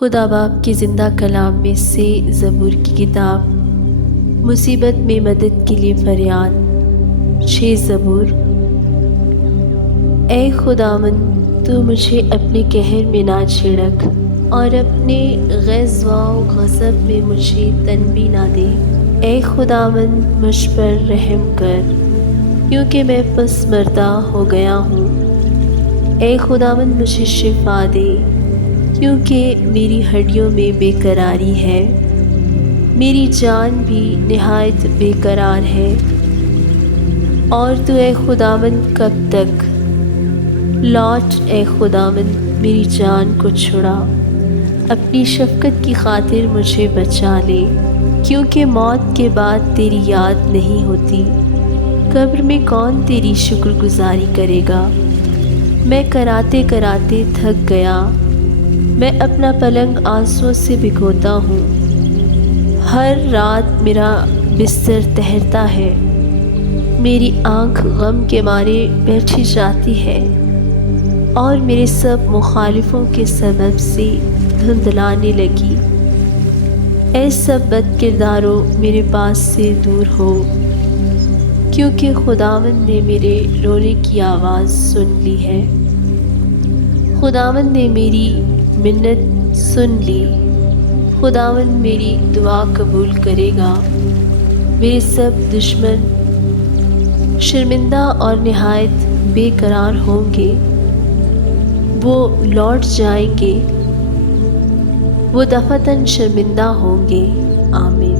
خدا باپ کے زندہ کلام میں سے زبور کی کتاب مصیبت میں مدد کے لیے فریاد 6 زبور۔ اے خداوند، تو مجھے اپنے قہر میں نہ چھڑک اور اپنے غیظ و غضب میں مجھے تنبیہ نہ دے۔ اے خداوند، مجھ پر رحم کر کیونکہ میں پسماردہ ہو گیا ہوں۔ اے خداوند، مجھے شفا دے کیونکہ میری ہڈیوں میں بے قراری ہے، میری جان بھی نہایت بے قرار ہے۔ اور تو اے خداوند کب تک؟ لوٹ اے خداوند، میری جان کو چھڑا، اپنی شفقت کی خاطر مجھے بچا لے، کیونکہ موت کے بعد تیری یاد نہیں ہوتی۔ قبر میں کون تیری شکر گزاری کرے گا؟ میں کراتے کراتے تھک گیا، میں اپنا پلنگ آنسوؤں سے بھگوتا ہوں۔ ہر رات میرا بستر تہرتا ہے، میری آنکھ غم کے مارے بیٹھی جاتی ہے، اور میرے سب مخالفوں کے سبب سے دھندلانے لگی۔ اے سب بد کرداروں، میرے پاس سے دور ہو، کیونکہ خداوند نے میرے رونے کی آواز سن لی ہے۔ خداوند نے میری منت سن لی، خداوند میری دعا قبول کرے گا۔ میرے سب دشمن شرمندہ اور نہایت بے قرار ہوں گے، وہ لوٹ جائیں گے، وہ دفعتاً شرمندہ ہوں گے۔ آمین۔